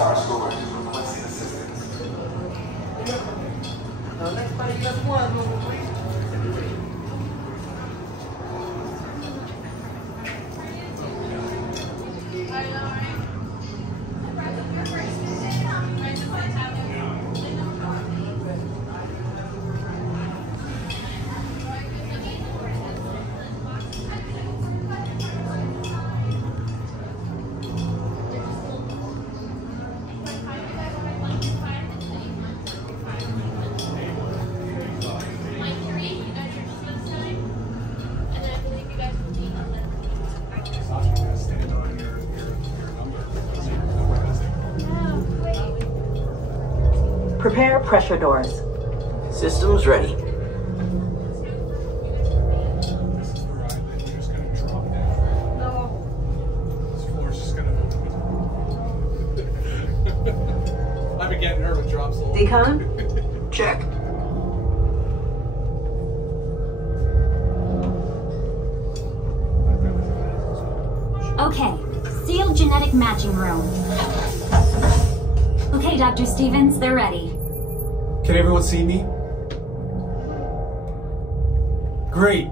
Avatar store is requesting assistance. Next time you got one, please. Prepare pressure doors. Systems ready. I've been getting her with drops. Decon? Check. Okay, sealed genetic matching room. Okay, Dr. Stevens, they're ready. Can everyone see me? Great.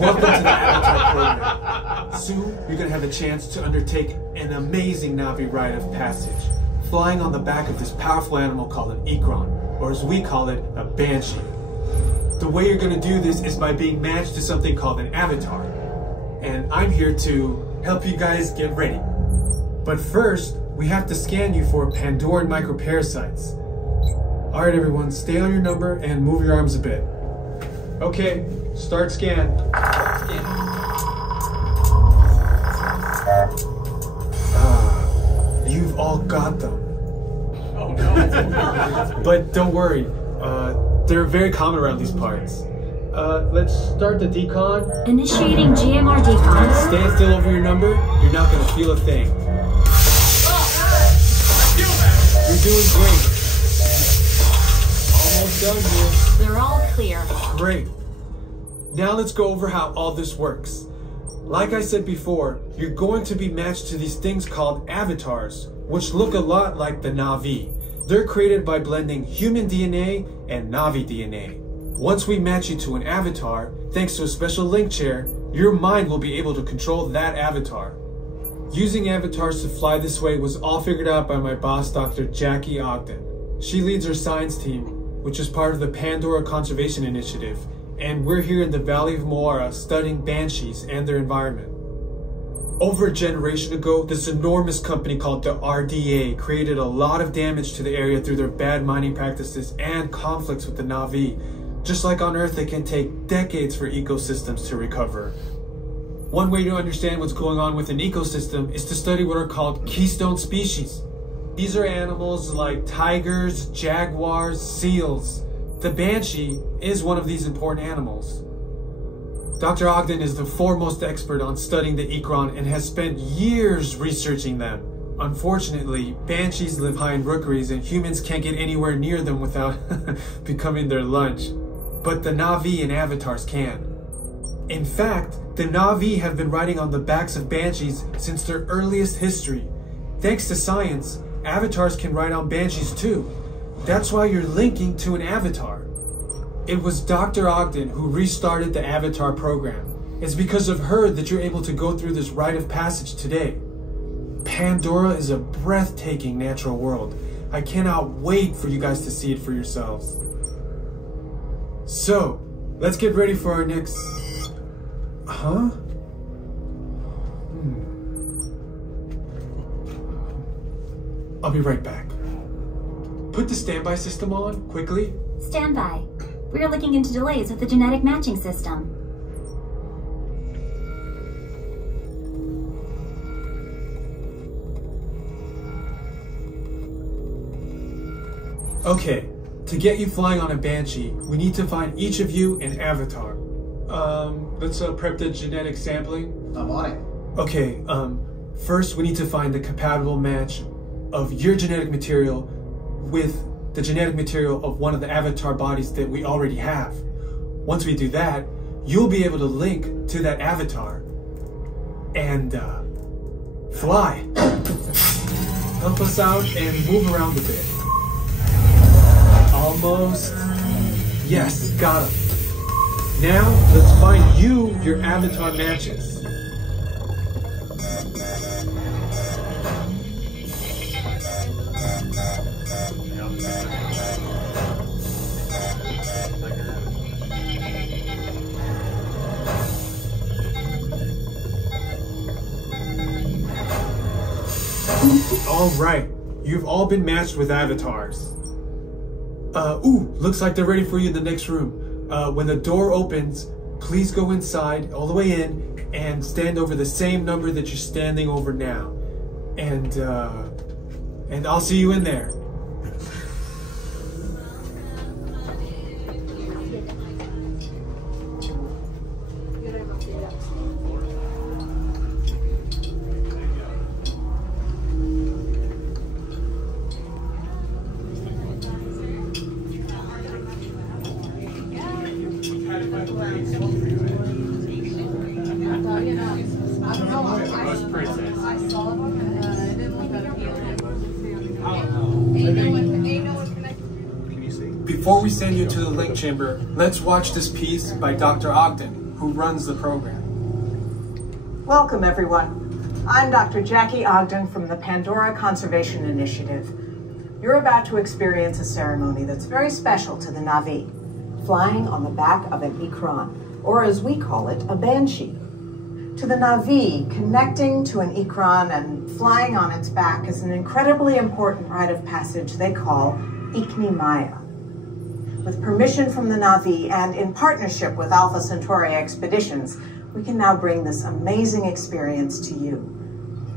Welcome to the Avatar program. Soon, you're going to have a chance to undertake an amazing Navi rite of passage, flying on the back of this powerful animal called an Ikron, or as we call it, a Banshee. The way you're going to do this is by being matched to something called an avatar. And I'm here to help you guys get ready. But first, we have to scan you for Pandoran microparasites. Alright everyone, stay on your number and move your arms a bit. Okay, start scan. You've all got them. Oh no. But don't worry, they're very common around these parts. Let's start the decon. Initiating GMR decon. Stand still over your number, you're not gonna feel a thing. You're doing great. Almost done here. They're all clear. Great. Now let's go over how all this works. Like I said before, you're going to be matched to these things called avatars, which look a lot like the Navi. They're created by blending human DNA and Navi DNA. Once we match you to an avatar, thanks to a special link chair, your mind will be able to control that avatar. Using avatars to fly this way was all figured out by my boss, Dr. Jackie Ogden. She leads our science team, which is part of the Pandora Conservation Initiative, and we're here in the Valley of Moara studying banshees and their environment. Over a generation ago, this enormous company called the RDA created a lot of damage to the area through their bad mining practices and conflicts with the Navi. Just like on Earth, it can take decades for ecosystems to recover. One way to understand what's going on with an ecosystem is to study what are called keystone species. These are animals like tigers, jaguars, seals. The banshee is one of these important animals. Dr. Ogden is the foremost expert on studying the Ikron and has spent years researching them. Unfortunately, banshees live high in rookeries and humans can't get anywhere near them without becoming their lunch. But the Navi and avatars can. In fact, the Navi have been riding on the backs of banshees since their earliest history. Thanks to science, avatars can ride on banshees too. That's why you're linking to an avatar. It was Dr. Ogden who restarted the Avatar program. It's because of her that you're able to go through this rite of passage today. Pandora is a breathtaking natural world. I cannot wait for you guys to see it for yourselves. So, let's get ready for our next... Huh? I'll be right back. Put the standby system on, quickly. Standby. We're looking into delays with the genetic matching system. Okay, to get you flying on a Banshee, we need to find each of you an avatar. Let's prep the genetic sampling. I'm on it. Okay, first we need to find the compatible match of your genetic material with the genetic material of one of the avatar bodies that we already have. Once we do that, you'll be able to link to that avatar and fly. Help us out and move around a bit. Almost. Yes, got him. Now, let's find you your avatar matches. All right, you've all been matched with avatars. Looks like they're ready for you in the next room. When the door opens, please go inside, all the way in, and stand over the same number that you're standing over now. And I'll see you in there. Before we send you to the link chamber, let's watch this piece by Dr. Ogden, who runs the program. Welcome, everyone. I'm Dr. Jackie Ogden from the Pandora Conservation Initiative. You're about to experience a ceremony that's very special to the Na'vi, flying on the back of an ikran, or as we call it, a banshee. To the Na'vi, connecting to an ikran and flying on its back is an incredibly important rite of passage they call Ikni-Maya. With permission from the Na'vi and in partnership with Alpha Centauri Expeditions, we can now bring this amazing experience to you.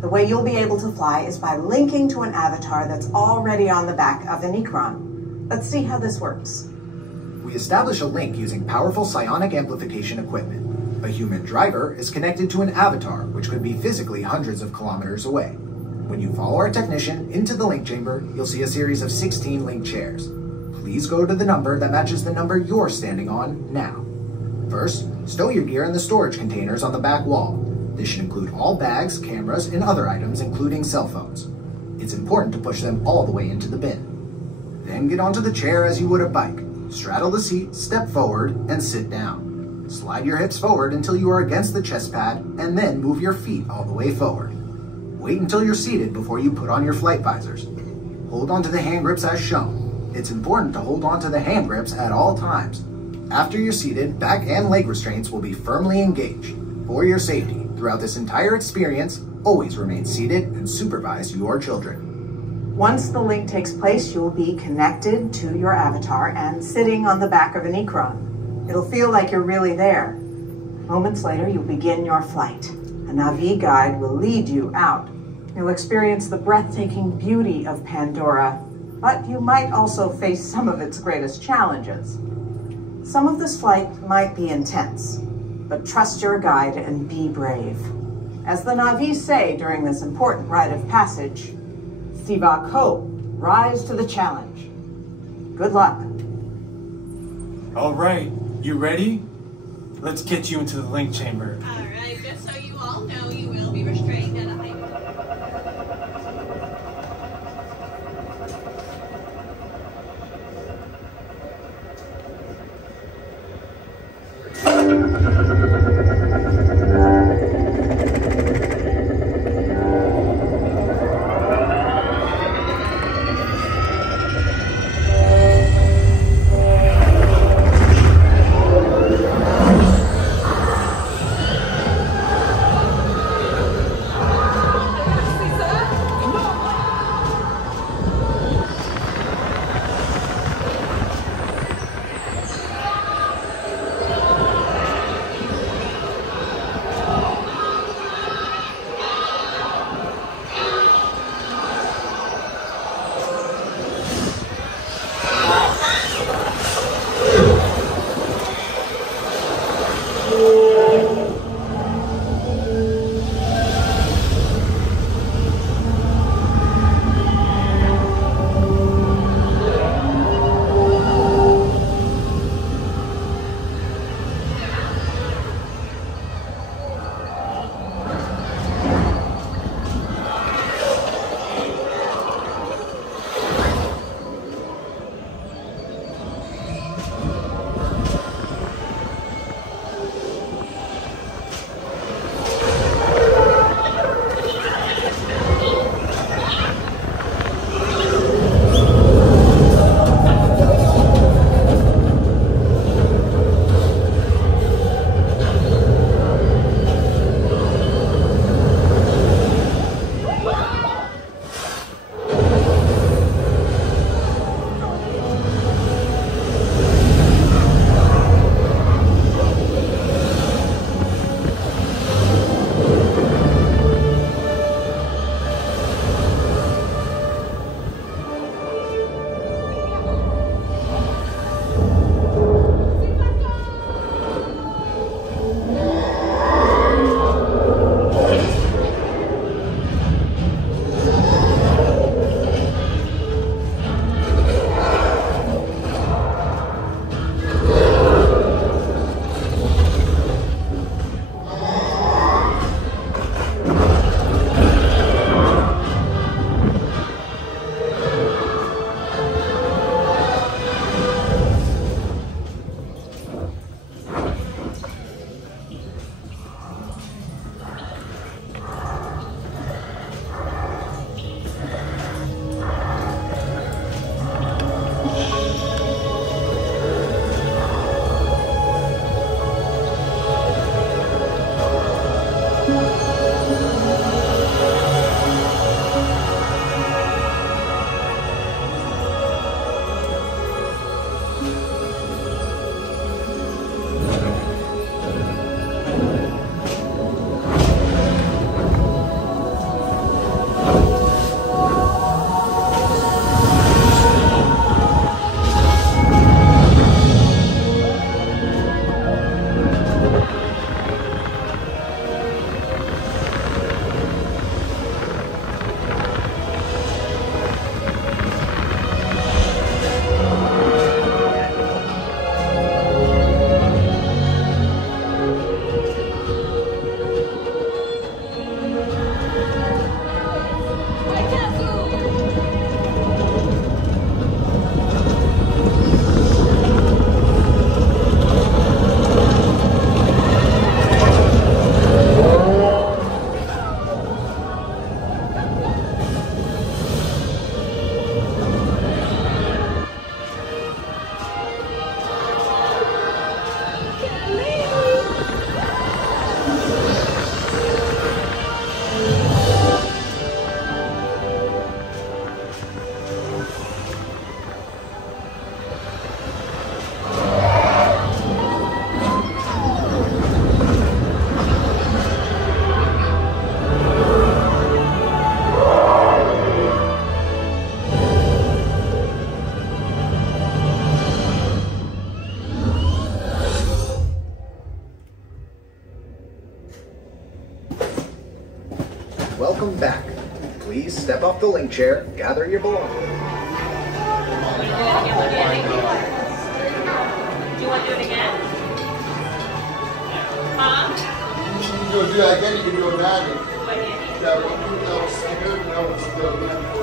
The way you'll be able to fly is by linking to an avatar that's already on the back of an ikran. Let's see how this works. We establish a link using powerful psionic amplification equipment. A human driver is connected to an avatar, which could be physically hundreds of kilometers away. When you follow our technician into the link chamber, you'll see a series of 16 link chairs. Please go to the number that matches the number you're standing on now. First, stow your gear in the storage containers on the back wall. This should include all bags, cameras, and other items, including cell phones. It's important to push them all the way into the bin. Then get onto the chair as you would a bike. Straddle the seat, step forward, and sit down. Slide your hips forward until you are against the chest pad, and then move your feet all the way forward. Wait until you're seated before you put on your flight visors. Hold onto the hand grips as shown. It's important to hold onto the hand grips at all times. After you're seated, back and leg restraints will be firmly engaged. For your safety, throughout this entire experience, always remain seated and supervise your children. Once the link takes place, you'll be connected to your avatar and sitting on the back of an ikran. It'll feel like you're really there. Moments later, you'll begin your flight. A Na'vi guide will lead you out. You'll experience the breathtaking beauty of Pandora, but you might also face some of its greatest challenges. Some of this flight might be intense, but trust your guide and be brave. As the Na'vi say during this important rite of passage, Siva Ko, rise to the challenge. Good luck. All right, you ready? Let's get you into the link chamber. All right, just so you all know, you will be restrained at a height. welcome back. Please step off the link chair, gather your belongings. Do you want to do it again? Huh? You want to do that again, you can do it magic. That was singer, that was the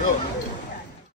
Go.